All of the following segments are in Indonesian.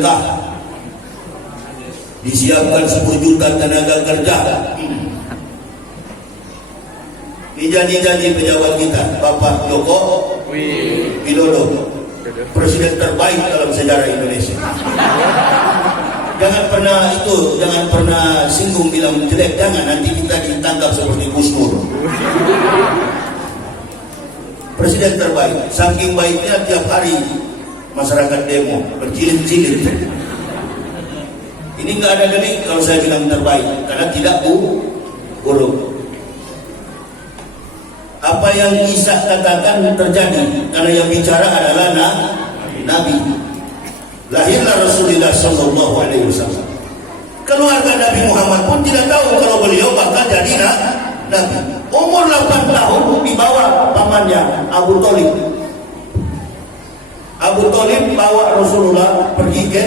Mekah, disiapkan 10 juta tenaga kerja. Janji-janji pejabat kita, Bapak Joko Widodo, presiden terbaik dalam sejarah Indonesia. Jangan pernah singgung bilang jelek, jangan, nanti kita ditangkap seperti Gus Dur. Presiden terbaik, saking baiknya tiap hari masyarakat demo berjilid-jilid. Ini nggak ada geni kalau saya bilang terbaik, karena tidak buruk. Apa yang Isa katakan terjadi, karena yang bicara adalah Nabi. Lahirlah Rasulullah Sallallahu Alaihi Wasallam. Keluarga Nabi Muhammad pun tidak tahu kalau beliau bakal jadi Nabi. Umur 8 tahun dibawa pamannya Abu Thalib. Abu Thalib bawa Rasulullah pergi ke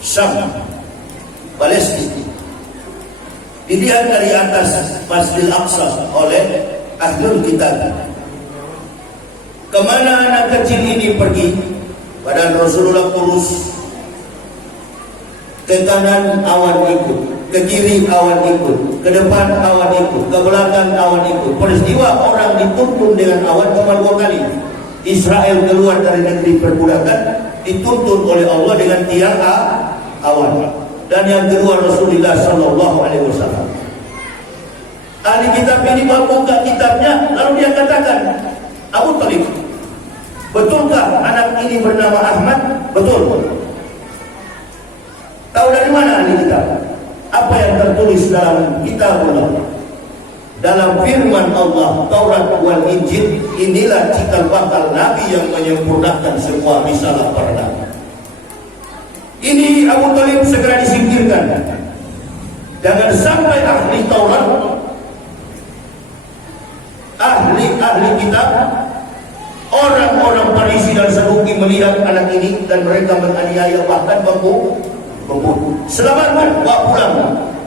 Syam, Palestina. Dilihat dari atas Masjidil Aqsa oleh Ahlul Kitab. Kemana anak kecil ini pergi? Badan Rasulullah kurus. Ke kanan awan ikut, ke kiri awan ikut, ke depan awan ikut, ke belakang awan ikut. Peristiwa orang dituntun dengan awan cuma 2 kali. Israel keluar dari negeri perbudakan dituntun oleh Allah dengan tiang awan. Dan yang kedua Rasulullah Sallallahu Alaihi Wasallam. Ahli kitab ini buka kitabnya, lalu dia katakan, Abu Thalib, betulkah anak ini bernama Ahmad? Betul. Tahu dari mana ahli kitab? Apa yang tertulis dalam kitabullah? Dalam firman Allah, Taurat wal Injil, inilah cikal bakal Nabi yang menyempurnakan semua risalah para nabi. Ini Abu Thalib segera disingkirkan. Jangan sampai ahli Taurat, ahli kitab, orang-orang Parisi dan Saduki melihat anak ini dan mereka menganiaya, bahkan membunuh. Selamatkan, bawa pulang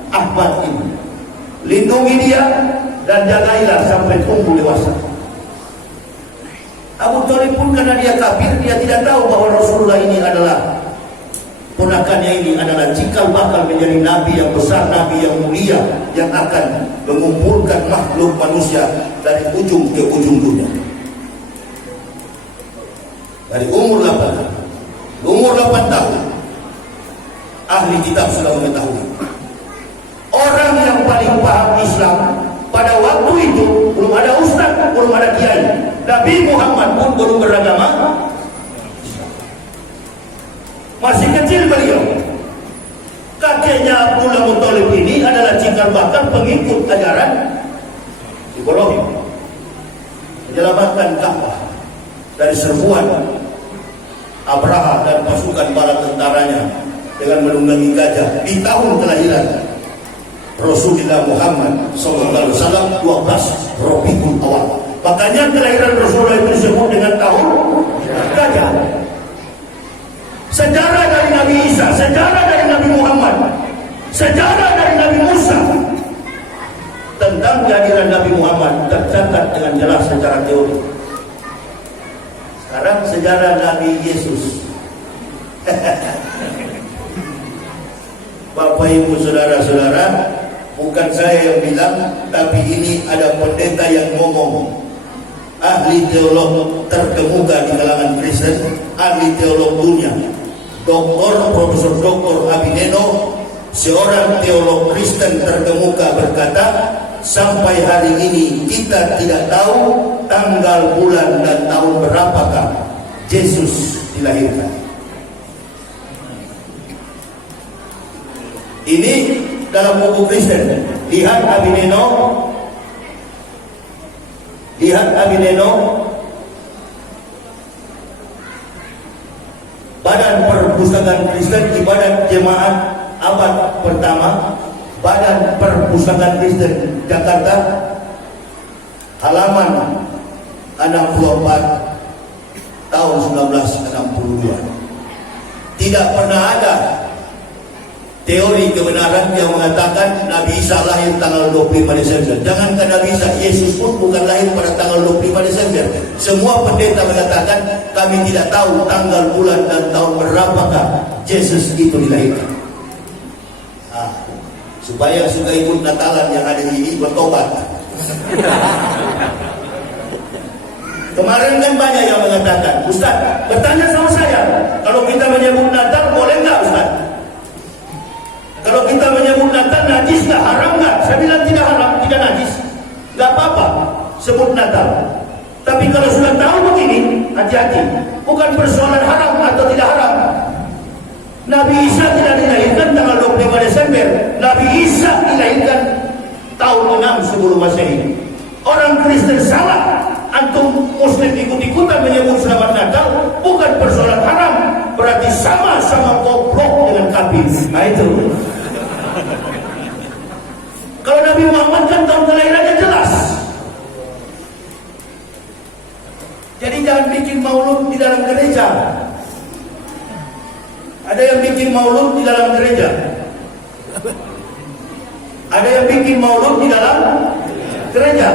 Ahmad ini. Lindungi dia dan jagailah sampai tumbuh dewasa. Abu Thalib pun karena dia kafir, dia tidak tahu bahwa Rasulullah ini adalah ponakannya, ini adalah cikal bakal menjadi nabi yang besar, nabi yang mulia, yang akan mengumpulkan makhluk manusia dari ujung ke ujung dunia. Dari umur 8 tahun ahli kitab sudah mengetahui. Orang yang paling paham Islam pada waktu itu belum ada ustaz, belum ada kiai. Nabi Muhammad pun belum beragama, masih kecil beliau. Kakeknya Abdullah Muthalib ini adalah cikal bakal pengikut ajaran Ibrahim, menyelamatkan Ka'bah dari serbuan Abraha dan pasukan bala tentaranya dengan menunggangi gajah di tahun kelahiran Rasulullah Muhammad SAW 12 Rabiul Awal. Makanya kelahiran Rasulullah itu disebut dengan tahun gajah. Sejarah dari Nabi Isa, sejarah dari Nabi Muhammad, sejarah dari Nabi Musa tentang kehadiran Nabi Muhammad tercatat dengan jelas secara teori. Sekarang sejarah Nabi Yesus. Bapak Ibu saudara-saudara, bukan saya yang bilang, tapi ini ada pendeta yang ngomong. Ahli teolog terkemuka di kalangan Kristen, ahli teolog dunia, Profesor Dr. Abineno, seorang teolog Kristen terkemuka, berkata, sampai hari ini kita tidak tahu tanggal, bulan, dan tahun berapakah Yesus dilahirkan. Ini dalam buku Kristen. Lihat Abineno, Badan Perpustakaan Kristen Ibadat Jemaat abad pertama, Badan Perpustakaan Kristen Jakarta, halaman 64 tahun 1962. Tidak pernah ada teori kebenaran yang mengatakan Nabi Isa lahir tanggal 25 Desember. Jangankan Nabi Isa, Yesus pun bukan lahir pada tanggal 25 Desember. Semua pendeta mengatakan kami tidak tahu tanggal, bulan, dan tahun berapakah Yesus itu dilahirkan. Supaya suka ikut Natalan yang ada ini bertobat. Kemarin kan banyak yang mengatakan, Ustaz, bertanya sama saya, kalau kita menyebut Natal boleh nggak Ustaz? Kalau kita menyebut Natal najis nggak, haram nggak? Saya bilang tidak haram, tidak najis, nggak apa-apa sebut Natal. Tapi kalau sudah tahu begini, hati-hati, bukan persoalan haram atau tidak haram. Nabi Isa tidak dilahirkan tanggal 25 Desember. Nabi Isa dilahirkan tahun 6 sebelum Masehi. Orang Kristen salah. Antum Muslim ikut-ikutan menyebut selamat Natal, bukan persoalan haram, berarti sama-sama goblok dengan kafir. Nah itu. Kalau Nabi Muhammad kan tahun kelahirannya jelas. Jadi jangan bikin maulud di dalam gereja. Ada yang bikin maulud di dalam gereja. Ada yang bikin maulud di dalam gereja.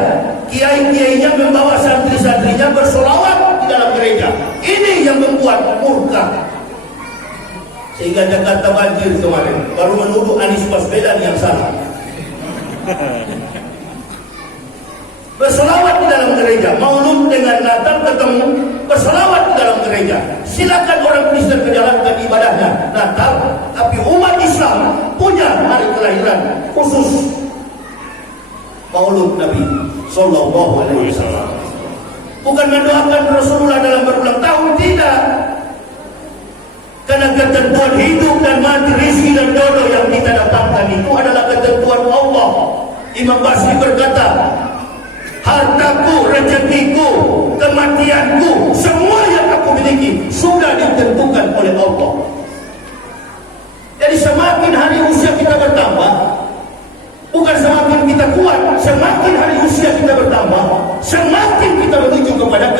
Kiai-kiainya membawa santri-santrinya bersolawat di dalam gereja. Ini yang membuat murka. Sehingga Jakarta banjir kemarin. Baru menuduh Anies Baswedan yang salah. Bersolawat di dalam gereja. Maulud dengan Natal ketemu. Bersolawat di dalam gereja. Silakan orang Kristen menjalankan ibadahnya Natal. Tapi umat Islam punya hari kelahiran khusus. Maulud Nabi Sallallahu Alaihi Wasallam. Bukan mendoakan Rasulullah dalam berulang tahun, tidak. Karena ketentuan hidup dan mati, rezeki dan dono yang kita dapatkan itu adalah ketentuan Allah. Imam Basri berkata, hartaku, rezekiku, kematianku, semua yang aku miliki sudah ditentukan oleh Allah. Jadi semakin hari usia kita bertambah, bukan semakin kita kuat, semakin hari usia kita bertambah, semakin kita menuju kepada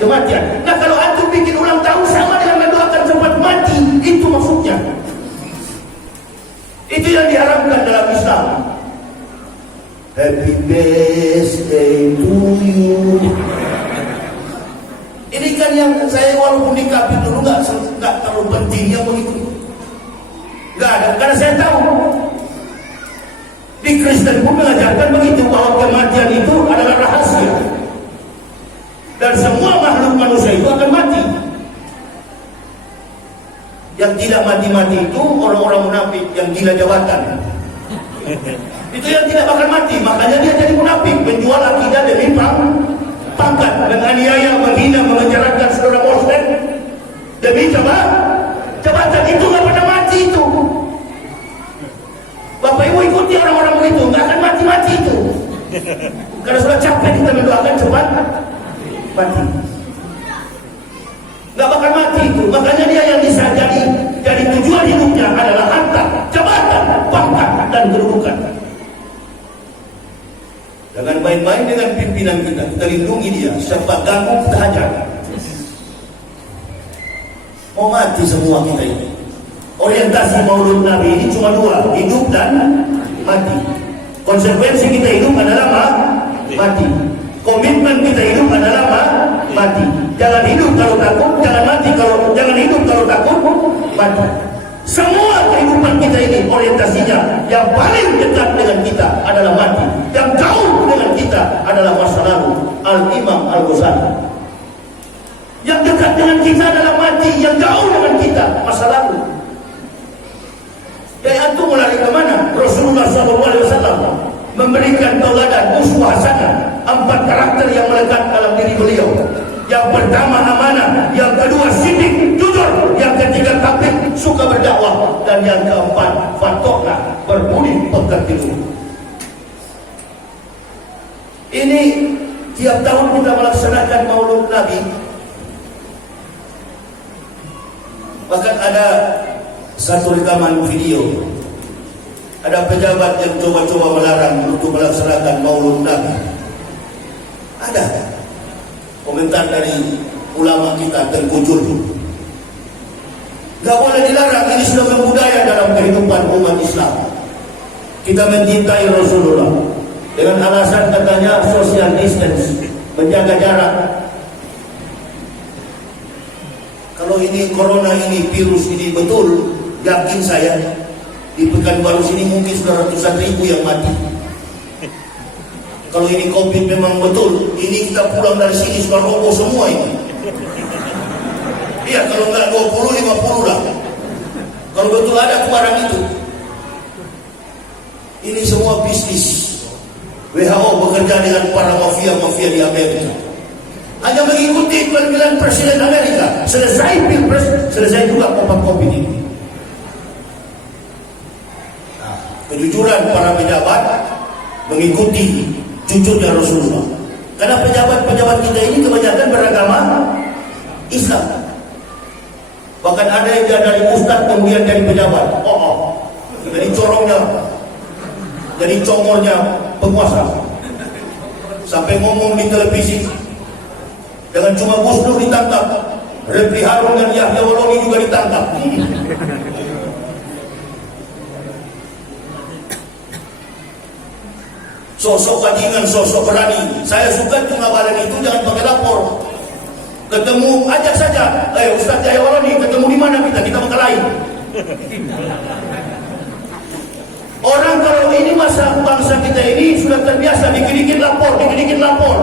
kematian. Nah kalau antum bikin ulang tahun sama dengan mendoakan cepat mati, itu maksudnya. Itu yang diharapkan dalam Islam. Happy birthday to you. Ini kan yang saya walaupun di kafir dulu nggak terlalu pentingnya begitu. Nggak ada, karena saya tahu. Di Kristen pun mengajarkan begitu, bahwa kematian itu adalah rahasia dan semua makhluk manusia itu akan mati. Yang tidak mati-mati itu orang-orang munafik yang gila jabatan. Itu yang tidak bakal mati, makanya dia jadi munafik, menjual akidah demi pangkat, menganiaya, menghina, mengejarkan saudara Muslim demi jabatan. Itu nggak pernah mati itu. Bapak Ibu ikuti orang-orang begitu, nggak akan mati-mati itu. Karena sudah capek kita mendoakan cepat mati. Nggak bakal mati itu. Makanya dia yang bisa jadi tujuan hidupnya adalah harta, jabatan, pangkat, dan kedudukan. Jangan main-main dengan pimpinan kita. Kita lindungi dia. Siapa ganggu kita hajar. Mau mati semua kita ini. Orientasi Maulud Nabi ini cuma dua, hidup dan mati. Konsekuensi kita hidup adalah mati. Komitmen kita hidup adalah mati. Jangan hidup kalau takut, jangan hidup kalau takut, mati. Semua kehidupan kita ini orientasinya yang paling dekat dengan kita adalah mati. Yang jauh dengan kita adalah masa lalu. Al-Imam Al-Ghazali. Yang dekat dengan kita adalah mati, yang jauh dengan kita masa lalu. Jadi antum melari ke mana? Rasulullah SAW memberikan tauladan uswah hasanah, 4 karakter yang melekat dalam diri beliau. Yang pertama amanah, yang kedua sidik, jujur, yang ketiga tabligh, suka berdakwah, dan yang keempat fatokah, berbudi pekerti. Ini tiap tahun kita melaksanakan Maulud Nabi. Bahkan ada satu rekaman video, ada pejabat yang coba-coba melarang untuk melaksanakan Maulud Nabi. Ada komentar dari ulama kita Tengku Jul. Gak boleh dilarang, ini sudah membudaya dalam kehidupan Kita mencintai Rasulullah dengan alasan katanya social distance, menjaga jarak. Kalau ini corona ini, virus ini betul, yakin saya di Pekanbaru sini mungkin sudah ratusan ribu yang mati. Kalau ini COVID memang betul, ini kita pulang dari sini sudah roboh semua ini. Iya, kalau enggak 20-50 lah. Kalau betul ada barang itu. Ini semua bisnis. WHO bekerja dengan para mafia-mafia di Amerika. Hanya mengikuti pemilihan Presiden Amerika. Selesai Pilpres, selesai juga COVID ini. Nah, kejujuran para pejabat mengikuti jujurnya Rasulullah. Karena pejabat-pejabat kita ini kebanyakan beragama Islam. Bahkan ada yang dari ustaz kemudian dari pejabat. Jadi corongnya, jadi congornya penguasa. Sampai ngomong di televisi dengan cuma Gus Dur ditangkap, Refli Harun dan Yahya Waloni juga ditangkap. Sosok bajingan, sosok berani. Saya suka pengabalan itu jangan pakai lapor. Ketemu ajak saja. Ustaz Yahya Waloni ketemu di mana kita berkelahi. Orang kalau ini masa bangsa kita ini sudah terbiasa dikit-dikit lapor.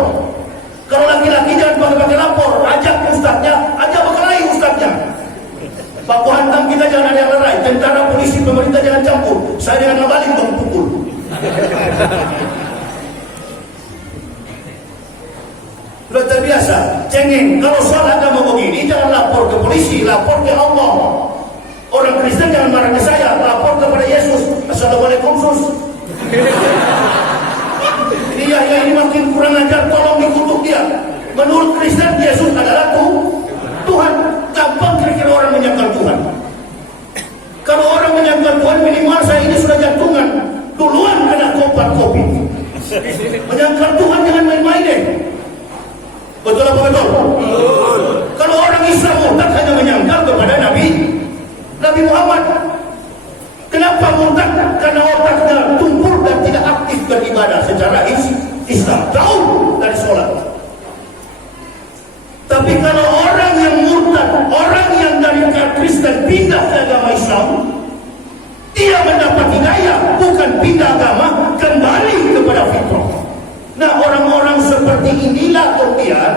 Kalau laki-laki jangan pakai lapor, ajak ustaznya, ajak berkelahi ustaznya. Baku hantam kita jangan ada yang lerai. Tentara, polisi, pemerintah jangan campur. Saya dengan ngabalin baru pukul. Sudah terbiasa, cengeng. Kalau soal agama begini, jangan lapor ke polisi, lapor ke Allah. Orang Kristen jangan marah ke saya, lapor kepada Yesus. Assalamualaikum sus. Ini Yahya ini makin kurang ajar, tolong dikutuk dia. Menurut Kristen, Yesus adalah Tuhan. Gampang kira-kira orang menyangkal Tuhan. Kalau orang menyangkal Tuhan, minimal saya ini sudah jantungan. Duluan kena COVID. Menyangkal Tuhan jangan main-main deh. Betul apa betul? Kalau orang Islam murtad hanya menyangkal kepada Nabi Muhammad. Kenapa murtad? Karena otaknya tumpul dan tidak aktif beribadah secara Islam, jauh dari sholat. Tapi kalau orang yang murtad, orang yang dari Kristen pindah ke agama Islam, dia mendapat hidayah, bukan pindah agama, kembali kepada fitrah. Nah, orang-orang seperti inilah kemudian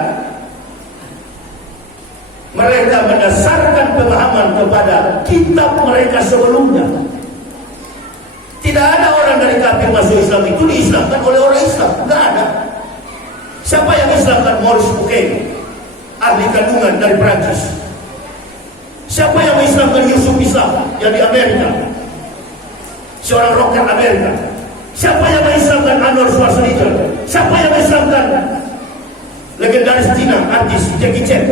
mereka mendasarkan pemahaman kepada kitab mereka sebelumnya. Tidak ada orang dari kafir masuk Islam itu diislamkan oleh orang Islam. Tidak ada. Siapa yang Islamkan? Maurice Bucaille, ahli kandungan dari Perancis. Siapa yang mengislamkan Yusuf Islam yang di Amerika? Seorang rocker Amerika. Siapa yang mengislamkan Arnold Schwarzenegger? Siapa yang mengislamkan legendaris Cina, artis Jackie Chan?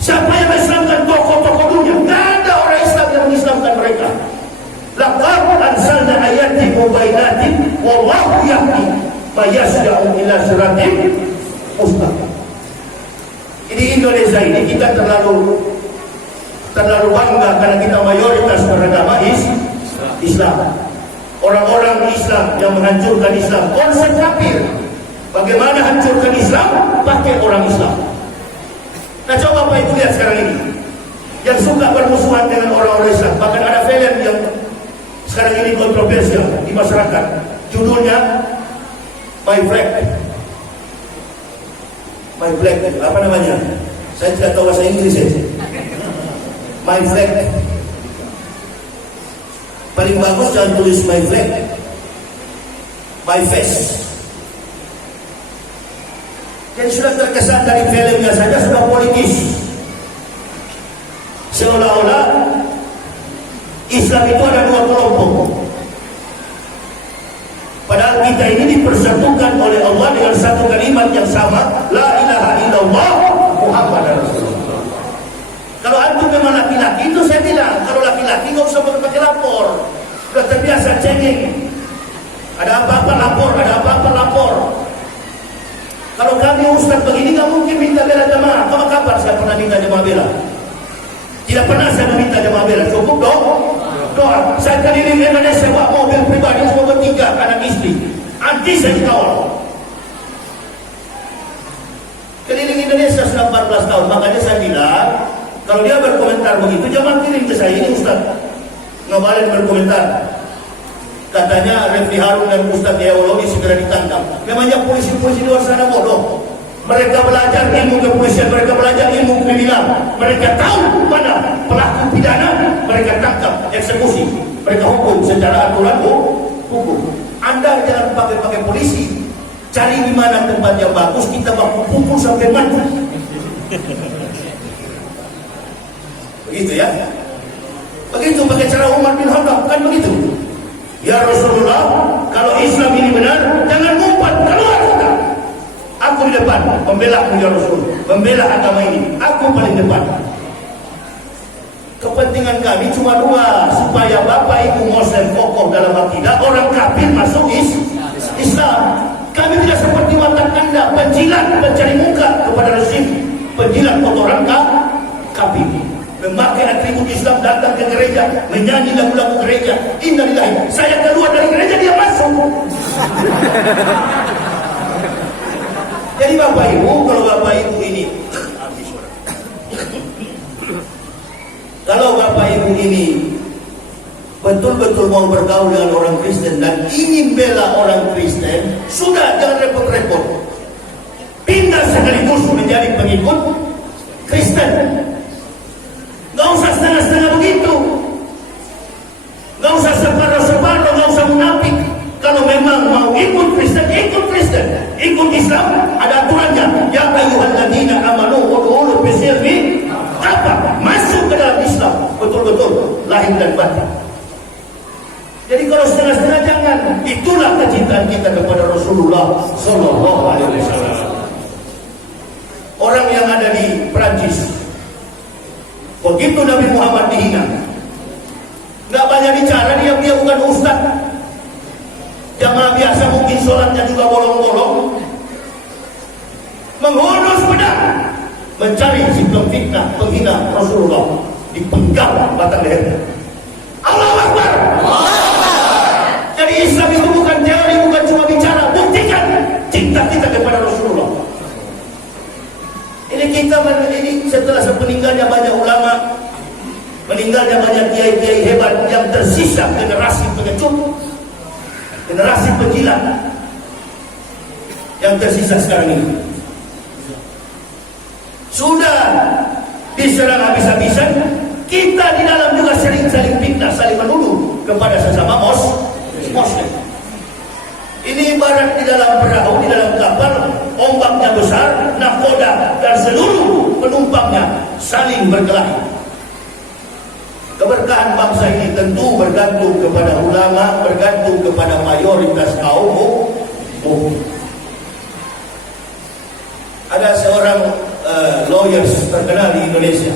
Siapa yang mengislamkan tokoh-tokoh dunia? Tidak ada orang Islam yang mengislamkan mereka. Laqad anzalna ayatin mubayyinatin wallahu yahdi man yasha'u ila siratin mustaqim. Ini Indonesia ini kita terlalu bangga karena kita mayoritas beragama Islam. Orang-orang Islam yang menghancurkan Islam, konsep kafir. Bagaimana hancurkan Islam? Pakai orang Islam. Nah, coba Pak Ibu lihat sekarang ini, yang suka bermusuhan dengan orang-orang Islam. Bahkan ada film yang sekarang ini kontroversial di masyarakat. Judulnya My Flag. Apa namanya? Saya tidak tahu bahasa Inggris ya. My Flag. Paling bagus jangan tulis My Flag, My Face. Jadi sudah terkesan dari filmnya saja sudah politis. Seolah-olah Islam itu ada dua kelompok. Padahal kita ini dipersatukan oleh Allah dengan satu kalimat yang sama, La ilaha illallah Muhammad Rasulullah. Kalau antum memang laki-laki itu saya bilang, kalau laki-laki nggak usah pakai lapor. Sudah terbiasa cengeng. Ada apa-apa lapor, ada apa-apa lapor. Kalau kami ustaz begini nggak mungkin minta bela jamaah. Kapan saya pernah minta jamaah bela? Tidak pernah saya meminta jamaah bela. Cukup dong. Doa. Saya keliling Indonesia bawa mobil pribadi semua bertiga anak istri. Anti saya dikawal. Keliling Indonesia sudah 14 tahun. Makanya saya bilang, kalau dia berkomentar begitu, jangan kirim ke saya. Ini Ustaz Ngabalin berkomentar. Katanya Refli Harun dan Ustaz Teologi segera ditangkap. Memangnya polisi-polisi di luar sana bodoh. Mereka belajar ilmu kepolisian, mereka belajar ilmu kriminal. Mereka tahu mana pelaku pidana, mereka tangkap, eksekusi. Mereka hukum secara aturan hukum. Anda jangan pakai polisi. Cari di mana tempat yang bagus, kita baku pukul sampai mati. Begitu ya. Begitu pakai cara Umar bin Khattab, kan begitu. Ya Rasulullah, kalau Islam ini benar, jangan ngumpat, keluar kita. Aku di depan, membela ya Rasul, membela agama ini. Aku paling depan. Kepentingan kami cuma dua, supaya Bapak Ibu Muslim kokoh dalam akidah, orang kafir masuk Islam. Kami tidak seperti watak Anda, penjilat, pencari muka kepada rezim, penjilat kotoran kafir. Memakai atribut Islam, datang ke gereja, menyanyi lagu-lagu gereja. Innalillahi. Saya keluar dari gereja, dia masuk. Jadi Bapak Ibu, kalau Bapak Ibu ini, kalau Bapak Ibu ini betul-betul mau bergaul dengan orang Kristen dan ingin bela orang Kristen, sudah, jangan repot-repot. Pindah sekaligus menjadi pengikut Kristen. Gak usah setengah-setengah begitu. Gak usah separuh-separuh, gak usah munafik. Kalau memang mau ikut Kristen, ikut Kristen. Ikut Islam, ada aturannya. Ya ayyuhalladzina amanu udkhulu fis-silmi apa? Masuk ke dalam Islam. Betul-betul, lahir dan batin. Jadi kalau setengah-setengah jangan. Itulah kecintaan kita kepada Rasulullah Sallallahu Alaihi Wasallam. Orang yang ada di Perancis, begitu Nabi Muhammad dihina, nggak banyak bicara, dia bukan ustaz. Jamaah biasa mungkin sholatnya juga bolong-bolong, menghunus pedang, mencari si pemfitnah, penghina Rasulullah, dipenggal batang lehernya. Allahu Akbar. Jadi Islam itu bukan teori, bukan cuma bicara, buktikan cinta kita kepada Rasulullah. Ini setelah meninggalnya banyak ulama, meninggalnya banyak kiai-kiai hebat, yang tersisa generasi pengecut, generasi penjilat yang tersisa sekarang ini. Sudah diserang habis-habisan, kita di dalam juga sering saling fitnah, saling menuduh kepada sesama Muslim. Ini ibarat di dalam perahu, di dalam kapal, ombaknya besar, nahkoda dan seluruh penumpangnya saling berkelahi. Keberkahan bangsa ini tentu bergantung kepada ulama, bergantung kepada mayoritas kaum mukmin. Ada seorang lawyers terkenal di Indonesia.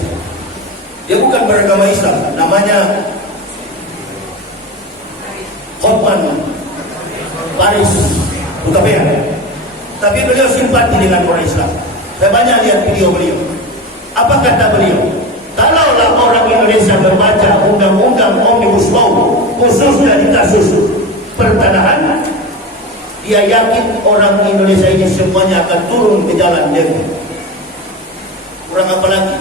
Dia bukan beragama Islam, namanya Hotman Paris Utapia. Tapi beliau simpati dengan orang Islam. Saya banyak lihat video beliau. Apa kata beliau? Kalaulah orang Indonesia membaca undang-undang Omnibus Law, khususnya di kasus pertanahan, dia yakin orang Indonesia ini semuanya akan turun ke jalan demo. Kurang apa lagi?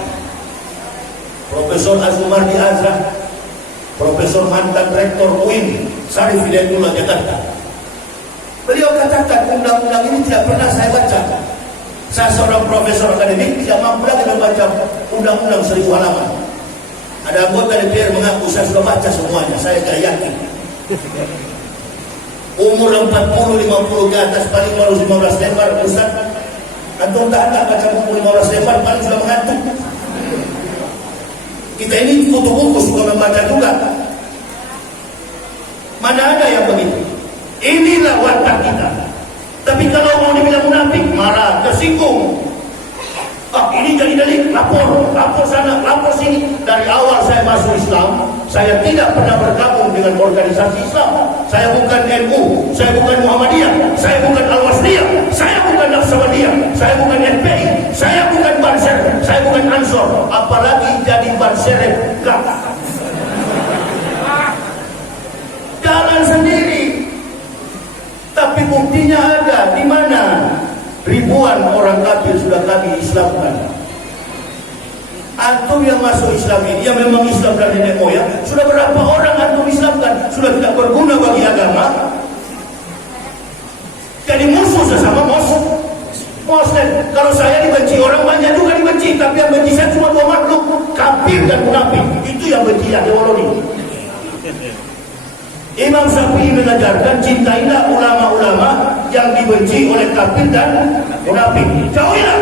Profesor Azumardi Azra, Profesor mantan Rektor UIN Syarif Hidayatullah Jakarta, beliau katakan undang-undang ini tidak pernah saya baca. Saya seorang profesor akademik, tidak mampu lagi membaca undang-undang 1000 halaman. Ada anggota DPR mengaku saya sudah baca semuanya, saya tidak yakin. Umur 40-50 ke atas paling baru 15 lembar, Ustaz. Antum tak ada baca buku 15 lembar, paling sudah mengantuk. Kita ini kutu buku suka membaca juga. Mana ada yang begitu? Inilah watak kita. Tapi kalau mau dibilang munafik, marah, tersinggung. Ini jadi delik, lapor sana, lapor sini. Dari awal saya masuk Islam, saya tidak pernah bergabung dengan organisasi Islam. Saya bukan NU, saya bukan Muhammadiyah, saya bukan Al-Wasliyah, saya bukan Naqsabandiyah, saya bukan FPI, saya bukan Banser, saya bukan Ansor, apalagi jadi Banser. ribuan orang kafir sudah kami Islamkan. Antum yang masuk Islam ini, yang memang Islam dari nenek moyang, sudah berapa orang antum Islamkan? Sudah tidak berguna bagi agama. Jadi musuh sesama Muslim. Kalau saya dibenci, orang banyak juga dibenci, tapi yang benci saya cuma dua makhluk, kafir dan munafik. Itu yang benci ya, Dewaloni. Imam Syafi'i mengajarkan, cintailah ulama-ulama yang dibenci oleh kafir dan munafik. Jauhilah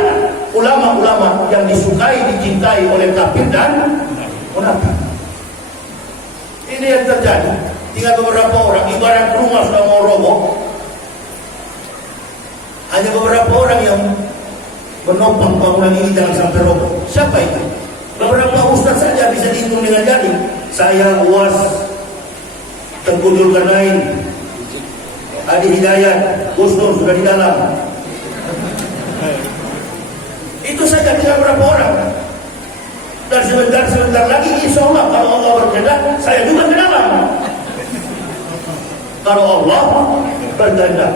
ulama-ulama yang disukai, dicintai oleh kafir dan munafik. Ini yang terjadi. Tinggal beberapa orang, ibarat rumah sudah mau roboh, hanya beberapa orang yang menopang bangunan ini jangan sampai roboh. Siapa itu? Beberapa ustaz saja bisa dihitung dengan jari. Saya, UAS, Tengku Zulkarnain, Adi Hidayat, Gus Dur sudah di dalam. Itu saja tinggal berapa orang. Dan sebentar lagi insya Allah kalau Allah berkehendak saya juga ke dalam. Kalau Allah berkehendak.